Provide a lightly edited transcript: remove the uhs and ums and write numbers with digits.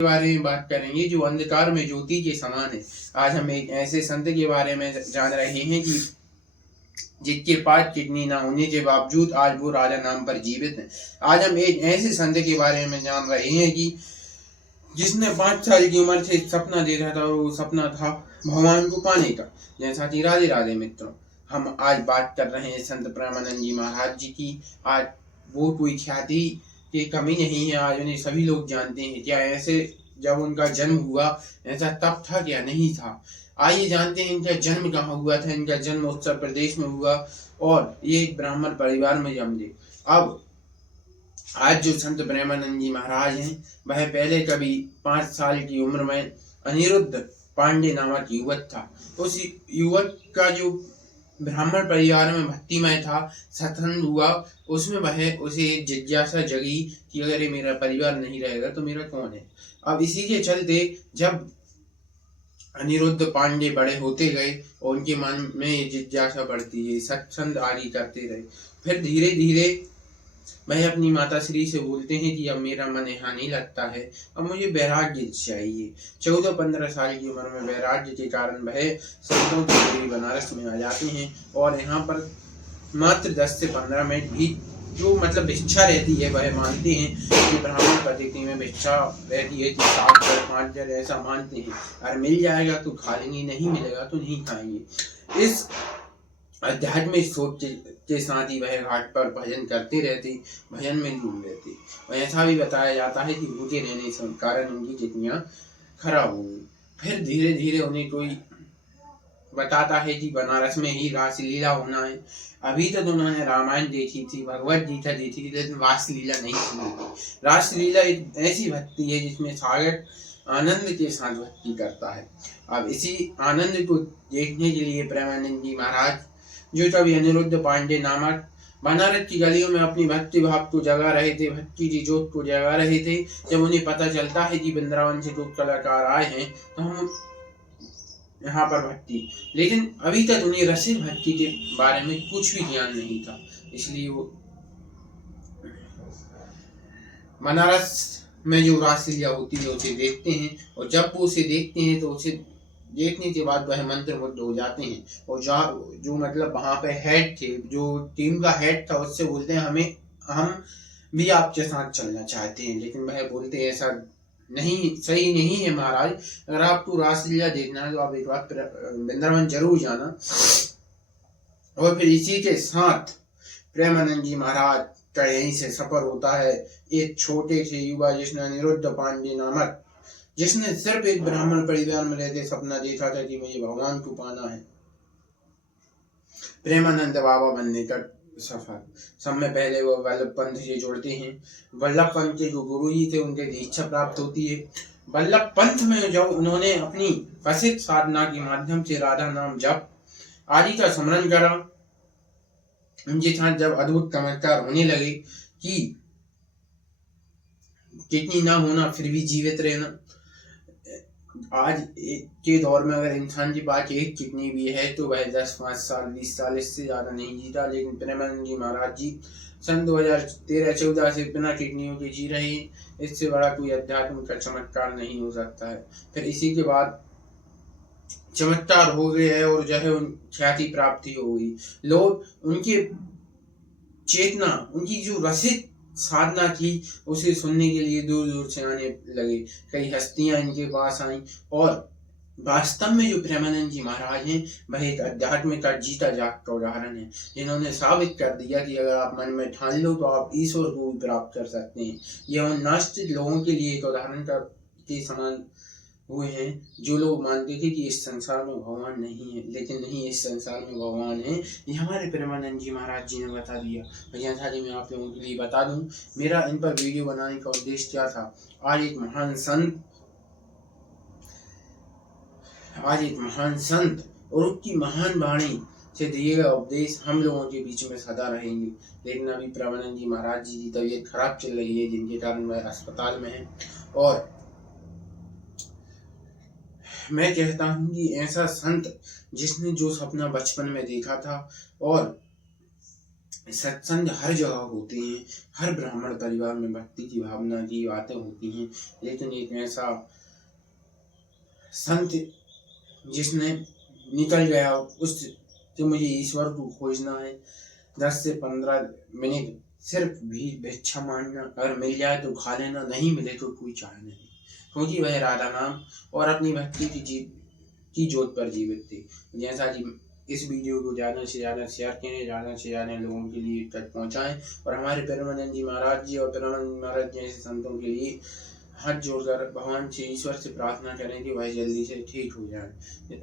के बारे में बात करेंगे जो अंधकार में ज्योति के समान है। आज हम एक ऐसे संत के बारे में जान रहे हैं कि जिसके पास किडनी ना होने के बावजूद आज वो राजा नाम पर जीवित है। आज हम एक ऐसे संत के बारे में जान रहे हैं कि जिसने 5 साल की उम्र से सपना देखा था और वो सपना था भगवान को पाने का। जैसा कि राधे राधे मित्रों, हम आज बात कर रहे हैं संत प्रेमानंद जी महाराज जी की। आज वो कोई ख्याति की कमी नहीं है, आज उन्हें सभी लोग जानते हैं। क्या ऐसे जब उनका जन्म हुआ ऐसा तब था क्या? नहीं था। आइए जानते हैं इनका जन्म कहाँ हुआ था। इनका जन्म उत्तर प्रदेश में हुआ और ये एक ब्राह्मण परिवार में जन्मे। अब आज जो संत प्रेमानंद जी महाराज हैं वह पहले कभी 5 साल की उम्र में अनिरुद्ध पांडे नामक युवक था। उस युवक का जो ब्राह्मण परिवार में भक्तिमय था, सत्संग हुआ, उसमें वह उसे जिज्ञासा जगी कि अगर ये मेरा परिवार नहीं रहेगा तो मेरा कौन है। अब इसी के चलते जब अनिरुद्ध पांडे बड़े होते गए और उनके मन में ये जिज्ञासा बढ़ती है, सत्संग आदि करते रहे। फिर धीरे धीरे वह अपनी माता श्री से बोलते हैं कि अब मेरा मन यहाँ नहीं लगता है, अब मुझे वैराग्य चाहिए। 14-15 साल की उम्र में वैराग्य के कारण वह संतों की देवी बनारस में आ जाते हैं और यहाँ पर मात्र 10 से 15 मिनट भी जो मतलब भिक्षा रहती है वह मानते हैं कि ब्राह्मण पद्धति में भिक्षा रहती है कि 7 जड़ 5 जड़ ऐसा मानते हैं। अगर मिल जाएगा तो खा लेंगे, नहीं मिलेगा तो नहीं खाएंगे। इस आध्यात्मिक सोच के साथ ही वह घाट पर भजन करते रहते, भजन में डूब रहते। और ऐसा भी बताया जाता है कि भूखे रहने के कारण उनकी किडनियां खराब हो गई। फिर धीरे धीरे उन्हें कोई बताता है कि बनारस में ही रासलीला होना है। अभी तक उन्होंने रामायण देखी थी, भगवत गीता देखी थी, लेकिन रासलीला नहीं सुनी थी। रासलीला एक ऐसी भक्ति है जिसमें सागर आनंद के साथ भक्ति करता है। अब इसी आनंद को देखने के लिए प्रेमानंद जी महाराज जो कभी अनिरुद्ध पांडे नामक बनारस की गलियों में अपनी भक्ति भाव को जगा रहे थे, भक्ति की जोत को जगा रहे थे। जब उन्हें पता चलता है कि वृंदावन से कुछ कलाकार आए हैं तो हम यहाँ पर भक्ति, लेकिन अभी तक उन्हें रसिक भक्ति के बारे में कुछ भी ज्ञान नहीं था। इसलिए वो बनारस में जो रासलीला होती है उसे देखते हैं और जब वो उसे देखते हैं तो उसे देखने के बाद वह मंत्रमुग्ध हो जाते हैं। और जो मतलब वहां पे हेड थे, जो टीम का हेड था, उससे बोलते हैं हम भी आपके साथ चलना चाहते हैं। लेकिन वह बोलते हैं ऐसा नहीं, सही नहीं है महाराज, अगर आपको रासलीला देखना है तो आप एक बार वृंदावन जरूर जाना। और फिर इसी के साथ प्रेमानंद जी महाराज का यहीं से सफर होता है। एक छोटे से युवा जिसने अनिरुद्ध पांडे नामक, जिसने सिर्फ एक ब्राह्मण परिवार में रहते सपना देखा था कि मुझे भगवान को पाना है, प्रेमानंद बाबा बनने का सफर। समय पहले वो वल्लभ पंथ से जुड़ते हैं। वल्लभ पंथ के जो गुरु जी थे उनके दीक्षा प्राप्त होती है। वल्लभ पंथ में जब उन्होंने अपनी प्रसिद्ध साधना के माध्यम से राधा नाम जप आदि का स्मरण करा, उनके साथ जब अद्भुत चमत्कार होने लगे कि किडनी ना होना फिर भी जीवित रहना। आज के दौर में अगर इंसान के पास एक किडनी भी है तो वह 10, 5 साल 20 साल इससे ज्यादा नहीं जीता। लेकिन प्रेमानंद जी महाराज जी सन 2013-14 से बिना किडनियों के जी रहे हैं। इससे बड़ा कोई अध्यात्म का चमत्कार नहीं हो सकता है। फिर इसी के बाद चमत्कार हो गए है और जो है ख्याति प्राप्ति हो गई। लोग उनके चेतना, उनकी जो रसिक साधना थी उसे सुनने के लिए दूर दूर से आने लगे। कई हस्तियां इनके पास आई और वास्तव में जो प्रेमानंद जी महाराज हैं वह एक अध्यात्म का जीता जागता उदाहरण है, जिन्होंने साबित कर दिया कि अगर आप मन में ठान लो तो आप ईश्वर को भी प्राप्त कर सकते हैं। यह उन नास्तिक लोगों के लिए एक उदाहरण के समान हुए हैं जो लोग मानते थे कि इस संसार में भगवान नहीं है, लेकिन नहीं, इस संसार में भगवान है। ये हमारे प्रेमानंद जी महाराज जी ने बता दिया। भैया साहब मैं आप लोगों के लिए बता दूं, मेरा इन पर वीडियो बनाने का उद्देश्य क्या था। आज एक महान संत और उसकी महान वाणी से दिए गए उपदेश हम लोगों के बीच में सदा रहेंगे। लेकिन अभी प्रेमानंद जी महाराज जी की तबीयत खराब चल रही है, जिनके कारण वह अस्पताल में है। और मैं कहता हूँ कि ऐसा संत जिसने जो सपना बचपन में देखा था और सत्संग हर जगह होते हैं, हर ब्राह्मण परिवार में भक्ति की भावना की बातें होती हैं, लेकिन एक ऐसा संत जिसने निकल गया उस कि मुझे ईश्वर को खोजना है, 10 से 15 मिनट सिर्फ भी भिक्षा मांगना, अगर मिल जाए तो खा लेना, नहीं मिले तो कोई चाहे नहीं, क्योंकि वह राधा नाम और अपनी भक्ति की जोत पर जीवित थे। जैसा कि इस वीडियो को ज़्यादा से ज़्यादा शेयर करें, ज़्यादा से ज़्यादा लोगों के लिए तक पहुँचाएं और हमारे प्रेमानंद जी महाराज जी और प्रेमानंद महाराज जैसे संतों के लिए हाथ जोड़कर भगवान से ईश्वर से प्रार्थना करें कि वह जल्दी से ठीक हो जाए।